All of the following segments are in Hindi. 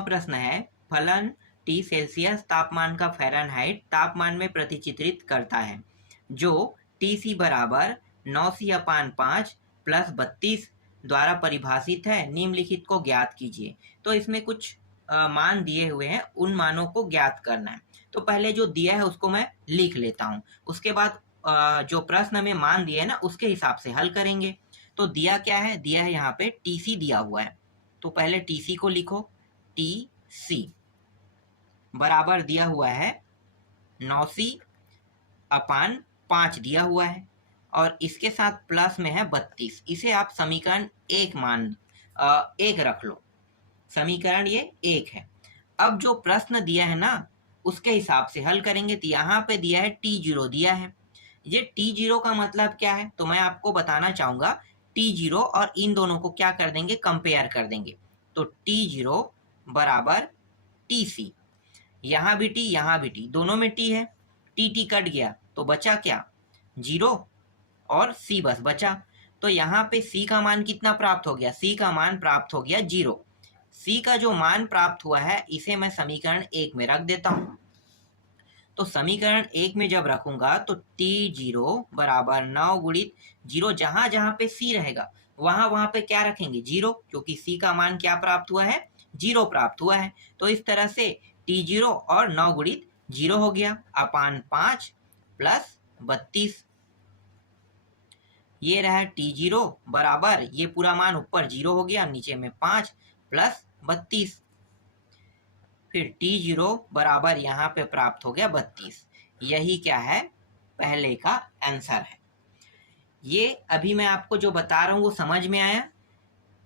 9वां प्रश्न है, फलन टी सेल्सियस तापमान का फ़ारेनहाइट तापमान में प्रतिचित्रित करता है, जो टीसी बराबर 9c/5 प्लस 32 द्वारा परिभाषित है। निम्नलिखित को ज्ञात कीजिए। तो इसमें कुछ मान दिए हुए हैं, उन मानों को ज्ञात करना है। तो पहले जो दिया है उसको मैं लिख लेता हूँ, उसके बाद जो प्रश्न में मान दिए है ना उसके हिसाब से हल करेंगे। तो दिया क्या है, दिया है यहाँ पे टीसी दिया हुआ है। तो पहले टीसी को लिखो, टीसी बराबर दिया हुआ है 9c/5 दिया हुआ है, और इसके साथ प्लस में है 32। इसे आप समीकरण एक रख लो। समीकरण ये एक है। अब जो प्रश्न दिया है ना उसके हिसाब से हल करेंगे। तो यहाँ पे दिया है T0 दिया है। ये T0 का मतलब क्या है, तो मैं आपको बताना चाहूंगा। T0 और इन दोनों को क्या कर देंगे, कंपेयर कर देंगे। तो T0 बराबर TC, यहाँ भी T यहाँ भी T, दोनों में T है। T कट गया तो बचा क्या, 0 और C बस बचा। तो यहाँ पे C का मान कितना प्राप्त हो गया, C का मान प्राप्त हो गया 0। C का जो मान प्राप्त हुआ है इसे मैं समीकरण 1 में रख देता हूँ। तो समीकरण 1 में जब रखूंगा तो T0 बराबर 9 गुणित 0, जहां जहां पे C रहेगा वहां वहां पे क्या रखेंगे, 0, क्योंकि C का मान क्या प्राप्त हुआ है, 0 प्राप्त हुआ है। तो इस तरह से T0 और 9 गुणित 0 हो गया अपान 5 प्लस 32। ये रहा T0 बराबर, ये पूरा मान ऊपर 0 हो गया, नीचे में 5 प्लस 32। फिर T0 बराबर यहाँ पे प्राप्त हो गया 32। यही क्या है, पहले का आंसर है। ये अभी मैं आपको जो बता रहा हूँ वो समझ में आया।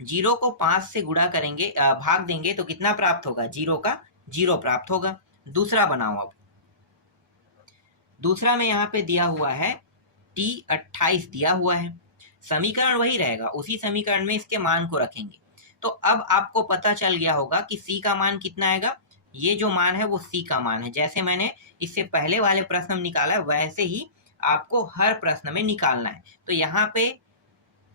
0 को 5 से गुणा करेंगे, भाग देंगे तो कितना प्राप्त होगा, 0 का 0 प्राप्त होगा। दूसरा बनाओ। अब दूसरा में यहाँ पे दिया हुआ है T28 दिया हुआ है। समीकरण वही रहेगा, उसी समीकरण में इसके मान को रखेंगे। तो अब आपको पता चल गया होगा कि C का मान कितना आएगा। ये जो मान है वो C का मान है। जैसे मैंने इससे पहले वाले प्रश्न में निकाला है वैसे ही आपको हर प्रश्न में निकालना है। तो यहाँ पे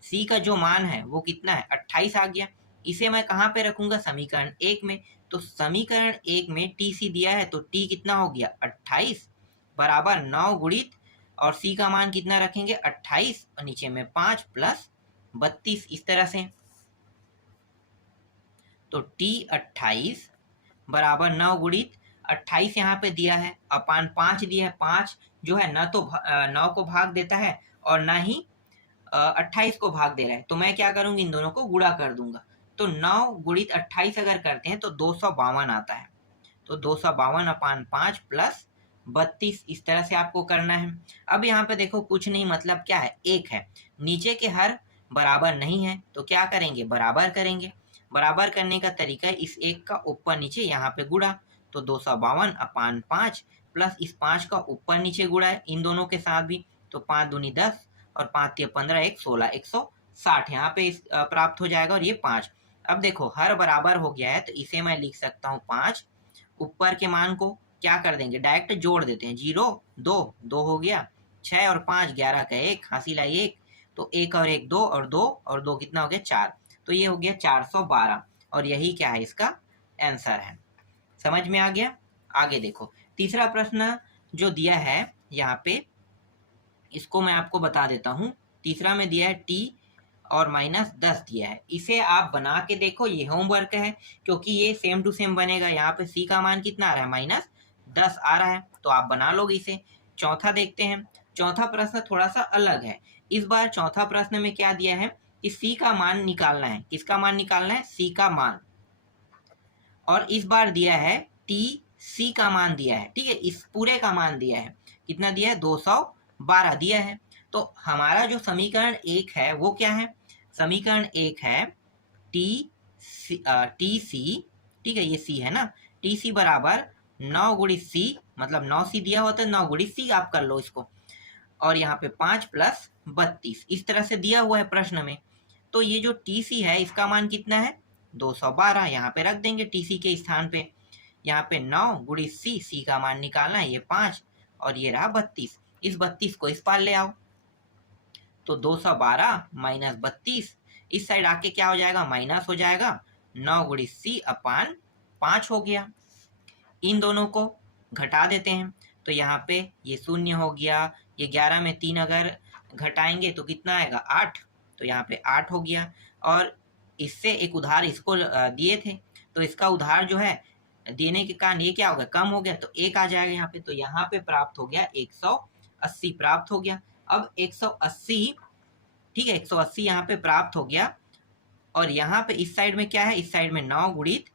C का जो मान है वो कितना है, 28 आ गया। इसे मैं कहाँ पे रखूंगा, समीकरण 1 में। तो समीकरण 1 में TC दिया है तो T कितना हो गया, 28 बराबर 9 गुणित, और C का मान कितना रखेंगे, 28, और नीचे में 5 प्लस 32। इस तरह से तो T28 बराबर 9 गुणित 28 यहाँ पे दिया है अपान 5 दिया है। 5 जो है न तो 9 को भाग देता है और ना ही 28 को भाग दे रहा है। तो मैं क्या करूंगी, इन दोनों को गुणा कर दूंगा। तो 9 गुणित 28 अगर करते हैं तो 252 आता है। तो 252 अपान 5 प्लस 32। इस तरह से आपको करना है। अब यहाँ पे देखो कुछ नहीं, मतलब क्या है, एक है। नीचे के हर बराबर नहीं है तो क्या करेंगे, बराबर करेंगे। बराबर करने का तरीका है इस एक का ऊपर नीचे यहाँ पे गुणा। तो 252 अपान 5 प्लस इस 5 का ऊपर नीचे गुणा है इन दोनों के साथ भी। तो 5 दूनी 10 और 5 तिया 15, 1 16, 160 यहाँ पे प्राप्त हो जाएगा। और ये 5, अब देखो हर बराबर हो गया है तो इसे मैं लिख सकता हूँ 5। ऊपर के मान को क्या कर देंगे, डायरेक्ट जोड़ देते हैं। 0 2 2 हो गया, 6 और 5 11 का 1, हासिल आई 1। तो 1 और 1 2 और 2 और 2 कितना हो गया, 4। तो ये हो गया 412, और यही क्या है, इसका आंसर है। समझ में आ गया। आगे देखो तीसरा प्रश्न जो दिया है यहाँ पे, इसको मैं आपको बता देता हूँ। तीसरा में दिया है T और -10 दिया है। इसे आप बना के देखो, ये होमवर्क है, क्योंकि ये सेम टू सेम बनेगा। यहाँ पे C का मान कितना आ रहा है, -10 आ रहा है, तो आप बना लोगे इसे। चौथा देखते हैं। चौथा प्रश्न थोड़ा सा अलग है। इस बार चौथा प्रश्न में क्या दिया है कि C का मान निकालना है। किसका मान निकालना है, C का मान। और इस बार दिया है TC का मान दिया है, ठीक है। इस पूरे का मान दिया है, कितना दिया है, 212 दिया है। तो हमारा जो समीकरण 1 है वो क्या है, समीकरण 1 है TC, ठीक है, ये C है ना। TC बराबर 9 गुणित C, मतलब 9C दिया होता है, 9 गुणित C आप कर लो इसको, और यहाँ पे 5 प्लस 32 इस तरह से दिया हुआ है प्रश्न में। तो ये जो TC है इसका मान कितना है, 212, यहाँ पे रख देंगे TC के स्थान पे। यहाँ पे 9 गुणित C का मान निकालना है, ये 5, और ये रहा 32। इस 32 को इस पार ले आओ, तो 212 माइनस 32, इस साइड आके क्या हो जाएगा, माइनस हो जाएगा। 9 गुणित C अपान 5 हो गया। इन दोनों को घटा देते हैं तो यहाँ पे ये 0 हो गया, ये 11 में 3 अगर घटाएंगे तो कितना आएगा 8, तो यहाँ पे 8 हो गया। और इससे एक उधार इसको दिए थे तो इसका उधार जो है देने के कारण ये क्या हो गया, कम हो गया, तो 1 आ जाएगा यहाँ पे। तो यहाँ पे प्राप्त हो गया 180 प्राप्त हो गया। अब 180, ठीक है, 180 यहाँ पे प्राप्त हो गया। और यहाँ पे इस साइड में क्या है, इस साइड में 9 गुणित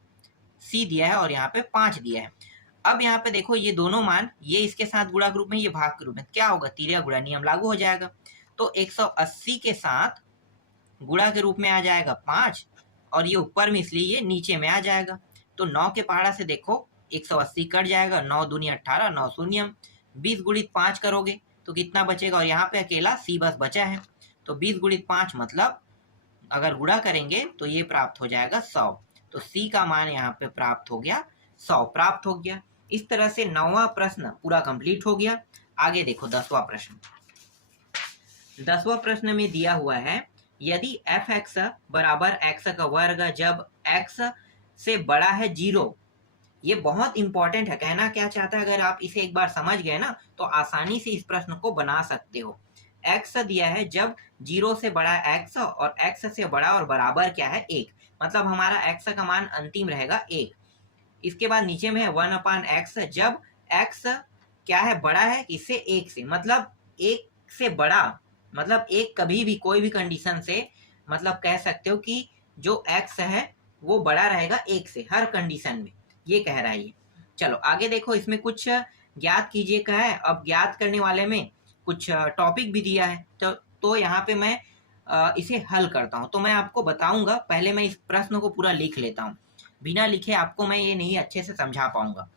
C दिया है और यहाँ पे 5 दिया है। अब यहाँ पे देखो ये दोनों मान, ये इसके साथ गुणा के रूप में, ये भाग के रूप में, क्या होगा, तिर्या गुणा नियम लागू हो जाएगा। तो 180 के साथ गुणा के रूप में आ जाएगा 5 और ये ऊपर में इसलिए ये नीचे में आ जाएगा। तो 9 के पहाड़ा से देखो 180 कट जाएगा, 9 दूनी 18, 9 शून्यम, 20 गुणित 5 करोगे तो कितना बचेगा, और यहाँ पे अकेला C बस बचा है। तो 20 गुणित 5 मतलब अगर गुणा करेंगे तो ये प्राप्त हो जाएगा 100। तो C का मान यहाँ पे प्राप्त हो गया 100 प्राप्त हो गया। इस तरह से 9वां प्रश्न पूरा कंप्लीट हो गया। आगे देखो 10वां प्रश्न। 10वां प्रश्न में दिया हुआ है यदि f(x) बराबर x का वर्ग जब x से बड़ा है 0। ये बहुत इंपॉर्टेंट है, कहना क्या चाहता है, अगर आप इसे एक बार समझ गए ना तो आसानी से इस प्रश्न को बना सकते हो। x दिया है जब 0 से बड़ा x और x से बड़ा और बराबर क्या है 1, मतलब हमारा x का मान अंतिम रहेगा 1। इसके बाद नीचे में है 1/x जब x क्या है, बड़ा है इससे 1 से, मतलब 1 से बड़ा, मतलब 1 कभी भी कोई भी कंडीशन से, मतलब कह सकते हो कि जो x है वो बड़ा रहेगा 1 से हर कंडीशन में, ये कह रहा है ये। चलो आगे देखो, इसमें कुछ ज्ञात कीजिए का है। अब ज्ञात करने वाले में कुछ टॉपिक भी दिया है, तो यहाँ पे मैं इसे हल करता हूँ, तो मैं आपको बताऊंगा। पहले मैं इस प्रश्न को पूरा लिख लेता हूँ, बिना लिखे आपको मैं ये नहीं अच्छे से समझा पाऊंगा।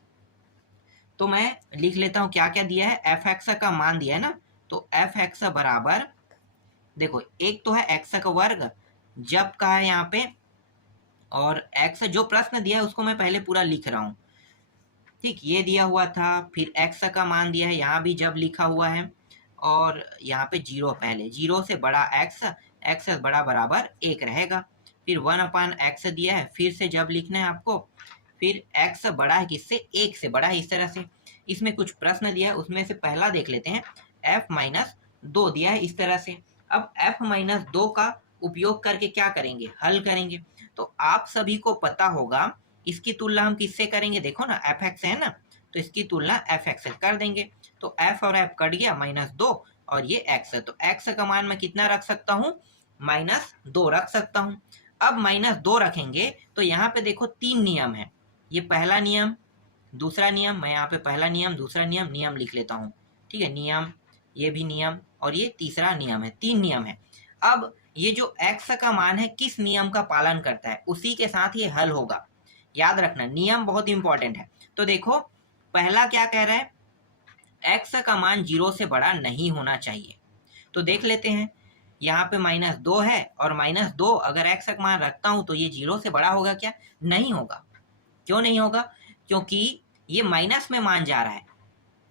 तो मैं लिख लेता हूँ क्या क्या दिया है। f(x) का मान दिया है ना, तो f(x) बराबर, देखो एक तो है x का वर्ग जब का है यहाँ पे, और x जो प्रश्न दिया है उसको मैं पहले पूरा लिख रहा हूँ, ठीक, ये दिया हुआ था। फिर x का मान दिया है, यहाँ भी जब लिखा हुआ है, और यहाँ पे 0 पहले, 0 से बड़ा x से बड़ा बराबर 1 रहेगा। फिर 1/x दिया है, फिर से जब लिखना है आपको, फिर x बड़ा है किससे, 1 से बड़ा है, इस तरह से। इसमें कुछ प्रश्न दिया है, उसमें से पहला देख लेते हैं। f-2 दिया है इस तरह से। अब f-2 का उपयोग करके क्या करेंगे, हल करेंगे। तो आप सभी को पता होगा इसकी तुलना हम किससे करेंगे, देखो ना f(x) है ना, तो इसकी तुलना f(x) से कर देंगे। तो f और f कट गया, -2, और ये x है, तो x का मान मैं कितना रख सकता हूँ, -2 रख सकता हूँ। अब -2 रखेंगे तो यहाँ पे देखो 3 नियम है। ये पहला नियम, दूसरा नियम, मैं यहाँ पे पहला नियम दूसरा नियम लिख लेता हूँ, ठीक है, नियम, ये भी नियम, और ये तीसरा नियम है, 3 नियम है। अब ये जो x का मान है किस नियम का पालन करता है, उसी के साथ ये हल होगा। याद रखना, नियम बहुत इंपॉर्टेंट है। तो देखो पहला क्या कह रहा है, x का मान 0 से बड़ा नहीं होना चाहिए। तो देख लेते हैं, यहाँ पे -2 है, और -2 अगर x का मान रखता हूँ तो ये 0 से बड़ा होगा क्या, नहीं होगा। क्यों नहीं होगा, क्योंकि ये माइनस में मान जा रहा है।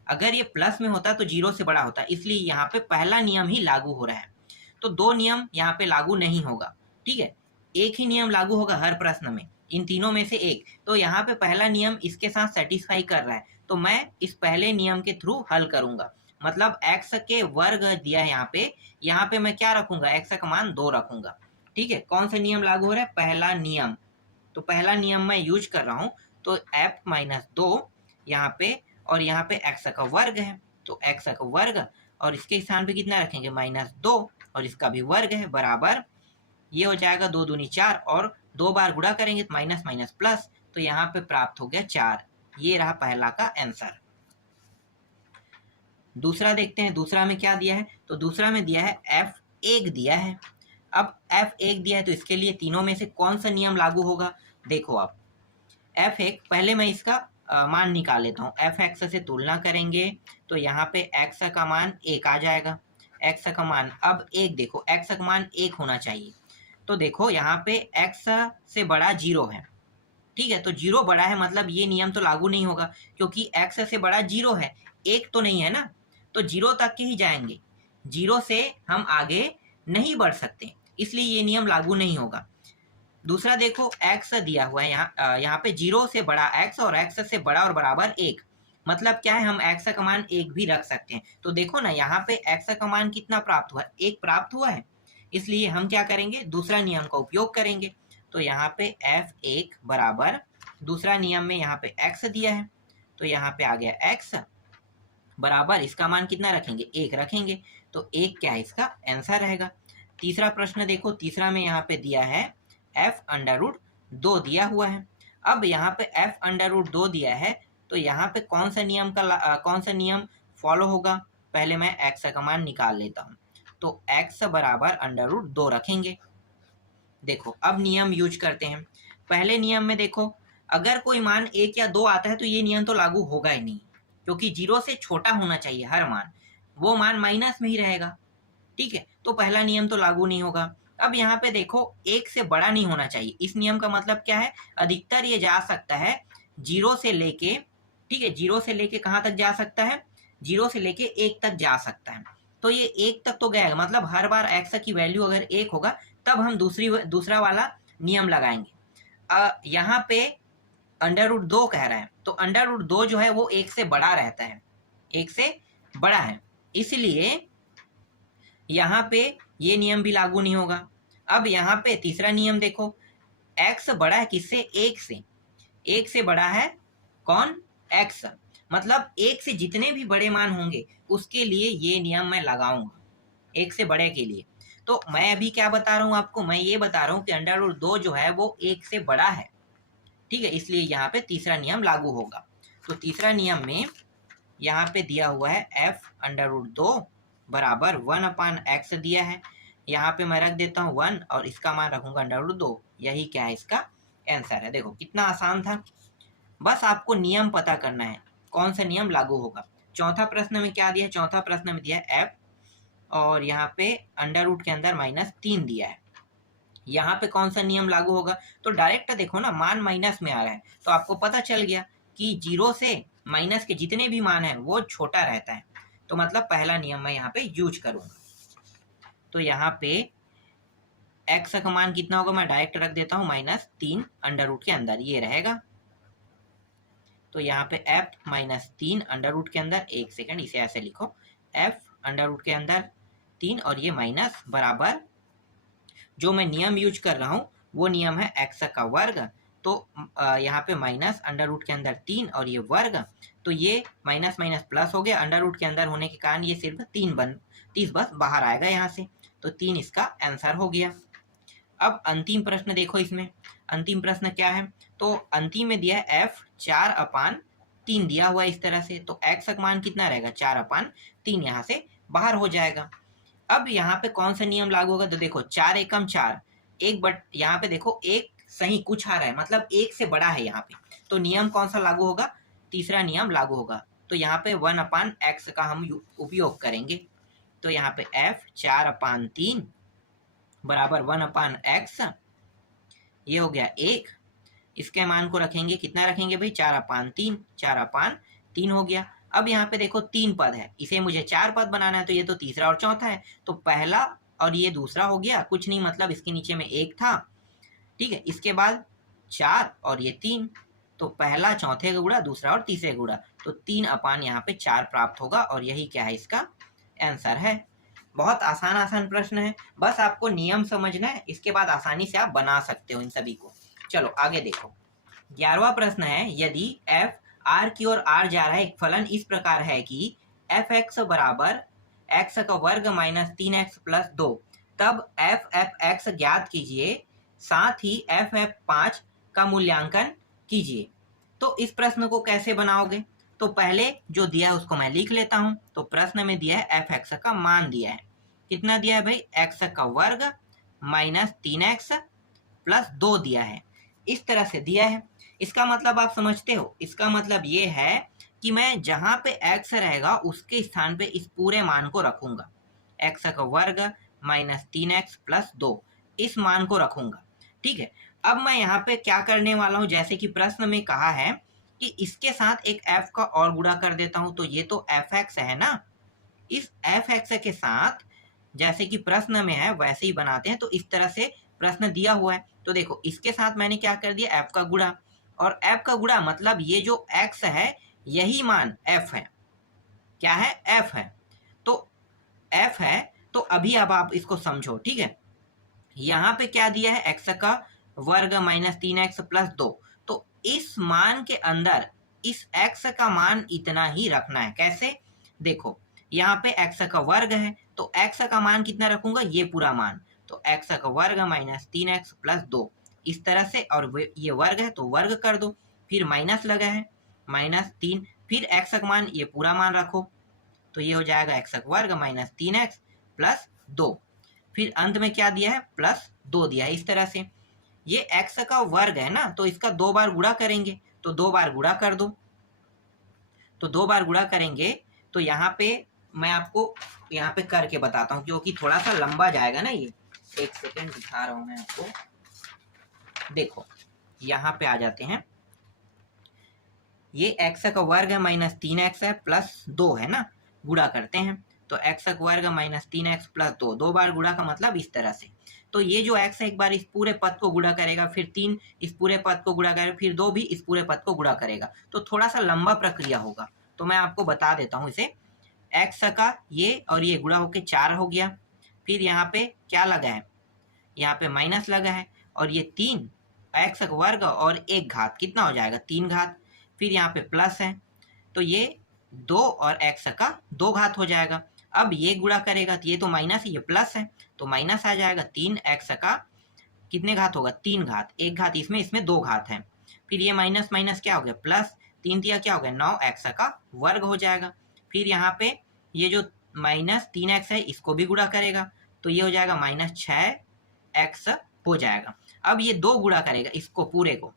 अगर ये प्लस में होता तो 0 से बड़ा होता, इसलिए यहाँ पे पहला नियम ही लागू हो रहा है। तो 2 नियम यहाँ पे लागू नहीं होगा, ठीक है, एक ही नियम लागू होगा हर प्रश्न में, इन तीनों में से एक। तो यहाँ पे पहला नियम इसके साथ सेटिस्फाई कर रहा है, तो मैं इस पहले नियम के थ्रू हल करूंगा। मतलब x के वर्ग दिया है यहाँ पे मैं क्या रखूंगा, x का मान 2 रखूंगा, ठीक है। कौन सा नियम लागू हो रहा है, पहला नियम, तो पहला नियम मैं यूज कर रहा हूँ। तो f-2 यहाँ पे, और यहाँ पे x का वर्ग है, तो x का वर्ग, और इसके स्थान पे कितना रखेंगे, -2, और इसका भी वर्ग है, बराबर, ये हो जाएगा 2 दूनी 4, और 2 बार गुणा करेंगे तो माइनस माइनस प्लस, तो यहाँ पे प्राप्त हो गया 4। ये रहा पहला का आंसर। दूसरा देखते हैं, दूसरा में क्या दिया है, तो दूसरा में दिया है f(1) दिया है। अब f(1) दिया है तो इसके लिए तीनों में से कौन सा नियम लागू होगा, देखो आप f(1), पहले मैं इसका मान निकाल लेता हूँ। f(x) से तुलना करेंगे तो यहाँ पे x का मान 1 आ जाएगा, x का मान, अब 1 देखो, x का मान 1 होना चाहिए। तो देखो यहाँ पे x से बड़ा 0 है, ठीक है, तो 0 बड़ा है, मतलब ये नियम तो लागू नहीं होगा, क्योंकि x से बड़ा 0 है, 1 तो नहीं है ना, तो 0 तक के ही जाएंगे, 0 से हम आगे नहीं बढ़ सकते, इसलिए ये नियम लागू नहीं होगा। दूसरा देखो x दिया हुआ है यहाँ पे 0 से बड़ा x और x से बड़ा और बराबर 1, मतलब क्या है, हम x का मान 1 भी रख सकते हैं। तो देखो ना यहाँ पे x का मान कितना प्राप्त हुआ है, 1 प्राप्त हुआ है, इसलिए हम क्या करेंगे, दूसरा नियम का उपयोग करेंगे। तो यहाँ पे f1 बराबर, दूसरा नियम में यहाँ पे x दिया है, तो यहाँ पे आ गया x बराबर, इसका मान कितना रखेंगे, 1 रखेंगे, तो 1 क्या है, इसका आंसर रहेगा। तीसरा प्रश्न देखो, तीसरा में यहाँ पे दिया है f√2 दिया हुआ है। अब यहाँ पे f√2 दिया है, तो यहाँ पे कौन सा नियम फॉलो होगा, पहले मैं x का मान निकाल लेता हूँ। तो x बराबर √2 रखेंगे। देखो अब नियम यूज करते हैं। पहले नियम में देखो, अगर कोई मान 1 या 2 आता है तो ये नियम तो लागू होगा ही नहीं, क्योंकि 0 से छोटा होना चाहिए हर मान, वो मान माइनस में ही रहेगा। ठीक है, तो पहला नियम तो लागू नहीं होगा। अब यहाँ पे देखो 1 से बड़ा नहीं होना चाहिए, इस नियम का मतलब क्या है, अधिकतर ये जा सकता है 0 से लेके, ठीक है, 0 से लेके कहाँ तक जा सकता है, 0 से लेके 1 तक जा सकता है। तो ये 1 तक तो गया, मतलब हर बार x की वैल्यू अगर 1 होगा तब हम दूसरा वाला नियम लगाएंगे। यहाँ पे √2 कह रहा है, तो √2 जो है वो 1 से बड़ा रहता है, 1 से बड़ा है, इसलिए यहाँ पे ये नियम भी लागू नहीं होगा। अब यहाँ पे तीसरा नियम देखो, x बड़ा है किससे, 1 से, 1 से बड़ा है कौन, x, मतलब 1 से जितने भी बड़े मान होंगे उसके लिए ये नियम मैं लगाऊंगा, 1 से बड़े के लिए। तो मैं अभी क्या बता रहा हूँ आपको, मैं ये बता रहा हूँ कि √2 जो है वो 1 से बड़ा है, ठीक है, इसलिए यहाँ पे तीसरा नियम लागू होगा। तो तीसरा नियम में यहाँ पे दिया हुआ है f√2 बराबर 1/x दिया है, यहाँ पे मैं रख देता हूँ 1 और इसका मान रखूंगा √2, यही क्या है, इसका आंसर है। देखो कितना आसान था, बस आपको नियम पता करना है, कौन सा नियम लागू होगा। चौथा प्रश्न में क्या दिया है, चौथा प्रश्न में दिया है f और यहाँ पे √ के अंदर -3 दिया है, यहाँ पे कौन सा नियम लागू होगा। तो डायरेक्ट देखो ना, मान माइनस में आ रहा है तो आपको पता चल गया कि 0 से माइनस के जितने भी मान है वो छोटा रहता है, तो मतलब पहला नियम मैं यहाँ पे यूज करूंगा। तो यहाँ पे x का मान कितना होगा, मैं डायरेक्ट रख देता हूँ -3 √ के अंदर, ये रहेगा। तो यहाँ पे f -3 √ के अंदर, एक सेकंड इसे ऐसे लिखो, f √ के अंदर 3 और ये माइनस बराबर, जो मैं नियम यूज कर रहा हूँ वो नियम है x का वर्ग, तो यहाँ पे माइनस √ के अंदर 3 और ये वर्ग, तो ये माइनस माइनस प्लस हो गया, √ के अंदर होने के कारण ये सिर्फ 30 बस बाहर आएगा यहाँ से, तो 3 इसका आंसर हो गया। अब अंतिम प्रश्न देखो, इसमें अंतिम प्रश्न क्या है, तो अंतिम में दिया है f 4/3 दिया हुआ है इस तरह से, तो x का मान कितना रहेगा, 4/3 यहाँ से बाहर हो जाएगा। अब यहाँ पे कौन सा नियम लागू होगा, तो देखो 4 एकम 4, यहाँ पे देखो 1 सही कुछ आ रहा है, मतलब 1 से बड़ा है यहाँ पे, तो नियम कौन सा लागू होगा, तीसरा नियम लागू होगा। तो यहाँ पे 1/x का हम उपयोग करेंगे, तो यहाँ पे f 4/3 बराबर 1/x, ये हो गया 1, इसके मान को रखेंगे, कितना रखेंगे भाई, 4/3, 4/3 हो गया। अब यहाँ पे देखो 3 पद है, इसे मुझे 4 पद बनाना है, तो ये तो तीसरा और चौथा है, तो पहला और ये दूसरा हो गया, कुछ नहीं, मतलब इसके नीचे में 1 था, ठीक है, इसके बाद 4 और ये 3, तो पहला चौथे का गुणा, दूसरा और तीसरे का गुणा, तो 3/, यहाँ पे 4 प्राप्त होगा, और यही क्या है, इसका आंसर है। बहुत आसान प्रश्न है, बस आपको नियम समझना है, इसके बाद आसानी से आप बना सकते हो इन सभी को। चलो आगे देखो, 11वां प्रश्न है, यदि f r की ओर r जा रहा है, एक फलन इस प्रकार है कि f(x) बराबर x का वर्ग -3x + 2, तब f(x) ज्ञात कीजिए, साथ ही f(5) का मूल्यांकन कीजिए। तो इस प्रश्न को कैसे बनाओगे, तो पहले जो दिया है उसको मैं लिख लेता हूं। तो प्रश्न में दिया है f(x) का मान दिया है, कितना दिया है भाई, x का वर्ग -3x + 2 दिया है, इस तरह से दिया है। इसका मतलब आप समझते हो, इसका मतलब ये है कि मैं जहां पे x रहेगा उसके स्थान पे इस पूरे मान को रखूंगा, x का वर्ग -3x + 2, इस मान को रखूंगा, ठीक है। अब मैं यहाँ पे क्या करने वाला हूँ, जैसे कि प्रश्न में कहा है कि इसके साथ एक f का और गुणा कर देता हूँ, तो ये तो f(x) है ना, इस f(x) के साथ जैसे कि प्रश्न में है वैसे ही बनाते हैं। तो इस तरह से प्रश्न दिया हुआ है, तो देखो इसके साथ मैंने क्या कर दिया, f का गुणा, और f का गुणा मतलब ये जो x है यही मान f है, क्या है, f है। तो f है, तो अभी अब आप इसको समझो, ठीक है। यहाँ पे क्या दिया है, x का वर्ग माइनस 3x प्लस 2। तो इस मान के अंदर इस x का मान इतना ही रखना है। कैसे, देखो यहाँ पे x का वर्ग है तो x का मान कितना रखूंगा, ये पूरा मान, तो x का वर्ग माइनस 3x प्लस 2 इस तरह से, और ये वर्ग है तो वर्ग कर दो, फिर माइनस लगा है माइनस 3, फिर x का मान ये पूरा मान रखो, तो ये हो जाएगा x का वर्ग माइनस 3x प्लस 2, फिर अंत में क्या दिया है, प्लस 2 दिया है। इस तरह से ये x का वर्ग है ना, तो इसका 2 बार गुणा करेंगे, तो 2 बार गुणा कर दो, तो 2 बार गुणा करेंगे तो यहाँ पे मैं आपको यहाँ पे करके बताता हूँ, क्योंकि थोड़ा सा लंबा जाएगा ना ये। एक सेकेंड दिखा रहा हूँ मैं आपको। देखो यहाँ पे आ जाते हैं, ये x का वर्ग है माइनस 3x है प्लस 2 है ना, गुणा करते हैं, तो x का वर्ग माइनस 3x प्लस 2, 2 बार गुणा का मतलब इस तरह से। तो ये जो x है एक बार इस पूरे पद को गुणा करेगा, फिर 3 इस पूरे पद को गुणा करेगा, फिर 2 भी इस पूरे पद को गुणा करेगा, तो थोड़ा सा लंबा प्रक्रिया होगा, तो मैं आपको बता देता हूँ इसे। x का ये और ये गुणा होके 4 हो गया, फिर यहाँ पे क्या लगा है, यहाँ पे माइनस लगा है, और ये 3 x का वर्ग और 1 घात कितना हो जाएगा, 3 घात, फिर यहाँ पे प्लस है, तो ये 2 और x का 2 घात हो जाएगा। अब ये गुणा करेगा तो ये तो माइनस है, ये प्लस है, तो माइनस आ जाएगा, 3x का कितने घात होगा, 3 घात, 1 घात इसमें 2 घात है, फिर ये माइनस माइनस क्या हो गया, प्लस 3 दिया क्या हो गया, 9x का वर्ग हो जाएगा। फिर यहाँ पे ये जो माइनस 3x है इसको भी गुणा करेगा, तो ये हो जाएगा माइनस 6x हो जाएगा। अब ये 2 गुणा करेगा इसको पूरे को,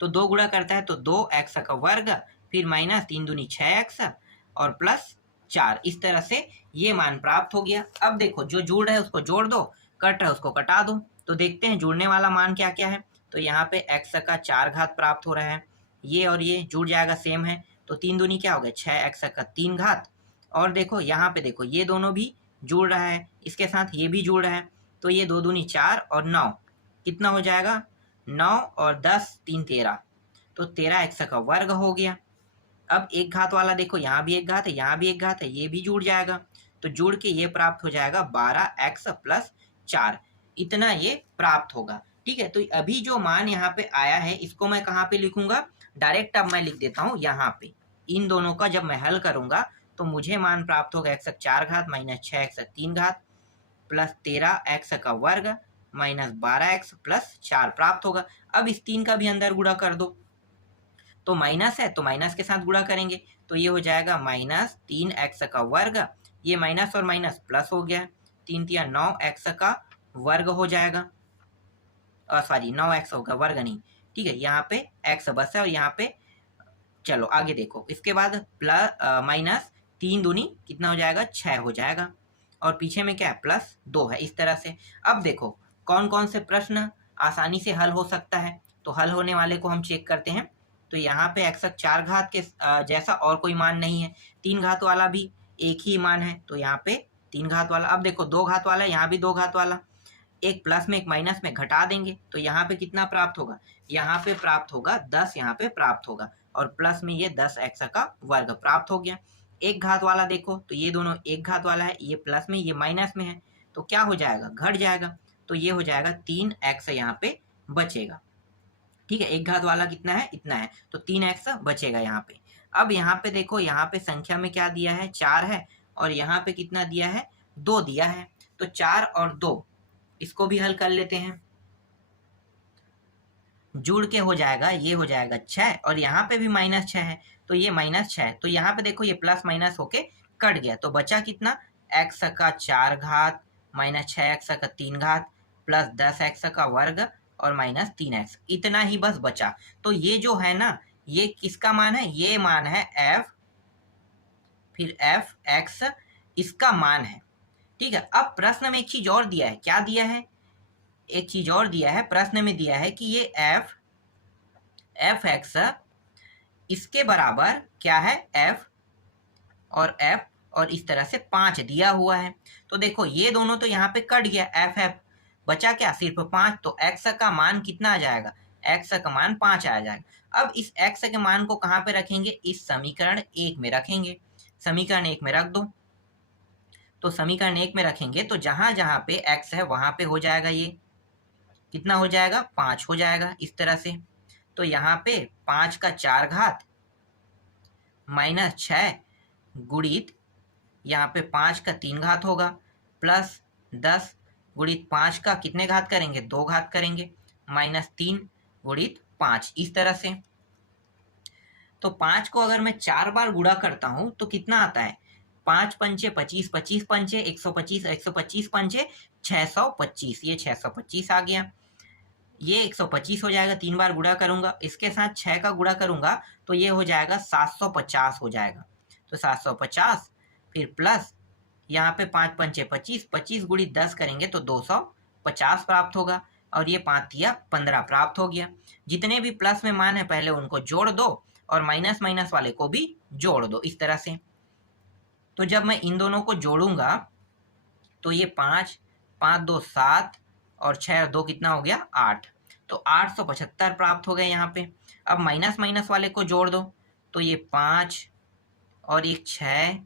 तो 2 गुणा करता है तो 2x का वर्ग, फिर माइनस 3 दूनी 6x और प्लस 4, इस तरह से ये मान प्राप्त हो गया। अब देखो जो जुड़ रहा है उसको जोड़ दो, कट रहा है उसको कटा दो, तो देखते हैं जुड़ने वाला मान क्या क्या है। तो यहाँ पे x का 4 घात प्राप्त हो रहा है, ये और ये जुड़ जाएगा, सेम है, तो 3 दूनी क्या हो गया, 6x का 3 घात, और देखो यहाँ पे देखो ये दोनों भी जुड़ रहा है, इसके साथ ये भी जुड़ रहा है, तो ये 2 दूनी 4 और 9 कितना हो जाएगा, 9 और 10 3 13, तो 13x का वर्ग हो गया। अब 1 घात वाला देखो, यहाँ भी 1 घात है, यहाँ भी 1 घात है, ये भी जुड़ जाएगा, तो जुड़ के ये प्राप्त हो जाएगा 12x प्लस 4, इतना ये प्राप्त होगा। ठीक है, तो अभी जो मान यहाँ पे आया है इसको मैं कहाँ पे लिखूंगा, डायरेक्ट अब मैं लिख देता हूँ यहाँ पे। इन दोनों का जब मैं हल करूंगा तो मुझे मान प्राप्त होगा x का 4 घात माइनस 6x का 3 घात प्लस 13x का वर्ग माइनस 12x प्लस 4 प्राप्त होगा। अब इस 3 का भी अंदर गुणा कर दो, तो माइनस है तो माइनस के साथ गुणा करेंगे, तो ये हो जाएगा माइनस 3x का वर्ग, ये माइनस और माइनस प्लस हो गया, 3 तिया 9x का वर्ग हो जाएगा, सॉरी 9x होगा, वर्ग नहीं, ठीक है, यहाँ पे x बस है, और यहाँ पे चलो आगे देखो, इसके बाद प्लस माइनस 3 दूनी कितना हो जाएगा, 6 हो जाएगा, और पीछे में क्या है, प्लस 2 है, इस तरह से। अब देखो कौन कौन से प्रश्न आसानी से हल हो सकता है, तो हल होने वाले को हम चेक करते हैं। तो यहाँ पे x 4 घात के जैसा और कोई मान नहीं है, 3 घात वाला भी एक ही मान है, तो यहाँ पे 3 घात वाला। अब देखो 2 घात वाला, यहाँ भी 2 घात वाला, एक प्लस में एक माइनस में घटा देंगे, तो यहाँ पे कितना प्राप्त होगा, यहाँ पे प्राप्त होगा 10, यहाँ पे प्राप्त होगा, और प्लस में ये 10x का वर्ग प्राप्त हो गया। 1 घात वाला देखो, तो ये दोनों 1 घात वाला है, ये प्लस में ये माइनस में है, तो क्या हो जाएगा, घट जाएगा, तो ये हो जाएगा 3x यहाँ पे बचेगा। ठीक है, 1 घात वाला कितना है, इतना है, तो 3x बचेगा यहाँ पे। अब यहाँ पे देखो, यहाँ पे संख्या में क्या दिया है, 4 है, और यहाँ पे कितना दिया है, 2 दिया है, तो 4 और 2 इसको भी हल कर लेते हैं, जुड़ के हो जाएगा, ये हो जाएगा 6, और यहाँ पे भी माइनस 6 है, तो ये माइनस 6 है, तो यहाँ पे देखो ये प्लस माइनस होके कट गया, तो बचा कितना, x का 4 घात माइनस 6x का 3 घात प्लस 10x का वर्ग और माइनस 3x, इतना ही बस बचा। तो ये जो है ना, ये किसका मान है, ये मान है f, फिर f(x) इसका मान है। ठीक है, अब प्रश्न में एक चीज और दिया है, क्या दिया है, एक चीज और दिया है, प्रश्न में दिया है कि ये f(x) इसके बराबर क्या है, f और f, और इस तरह से 5 दिया हुआ है। तो देखो ये दोनों तो यहाँ पे कट गया, f बचा क्या, सिर्फ 5। तो x का मान कितना आ जाएगा, x का मान 5 आ जाएगा। अब इस x के मान को कहाँ पे रखेंगे, इस समीकरण 1 में रखेंगे। समीकरण 1 में रख दो। तो समीकरण 1 में रखेंगे तो जहां जहां पे x है वहां पे हो जाएगा, ये कितना हो जाएगा, 5 हो जाएगा इस तरह से। तो यहाँ पे 5 का 4 घात -6 गुणित यहाँ पे 5 का 3 घात होगा प्लस 10 गुणित 5 का कितने घात करेंगे, 2 घात करेंगे, -3 गुणित 5 इस तरह से। तो 5 को अगर मैं 4 बार गुणा करता हूं तो कितना आता है, 5 पंचे 25, 25 पंचे 125, 125 पंचे 625, ये 625 आ गया। ये 125 हो जाएगा, 3 बार गुणा करूंगा, इसके साथ 6 का गुणा करूंगा तो ये हो जाएगा 750 हो जाएगा। तो 750 फिर प्लस यहाँ पे 5 पंचे 25, 25 गुणित 10 करेंगे तो 250 प्राप्त होगा, और ये 5 या 15 प्राप्त हो गया। जितने भी प्लस में मान है पहले उनको जोड़ दो और माइनस माइनस वाले को भी जोड़ दो इस तरह से। तो जब मैं इन दोनों को जोड़ूंगा तो ये 5, 5 2 7 और 6 2 कितना हो गया, 8। तो 875 प्राप्त हो गए यहाँ पे। अब माइनस माइनस वाले को जोड़ दो तो ये 5 और एक 6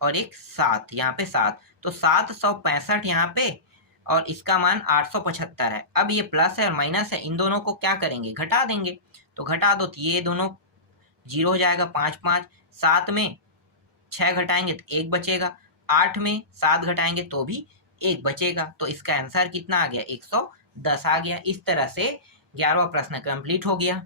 और एक 7, यहाँ पे 7, तो 765 यहाँ पे, और इसका मान 875 है। अब ये प्लस है और माइनस है, इन दोनों को क्या करेंगे, घटा देंगे। तो घटा दो तो ये दोनों 0 हो जाएगा, 5 5, 7 में 6 घटाएंगे तो 1 बचेगा, 8 में 7 घटाएंगे तो भी 1 बचेगा। तो इसका आंसर कितना आ गया, 110 आ गया। इस तरह से 11वां प्रश्न कंप्लीट हो गया।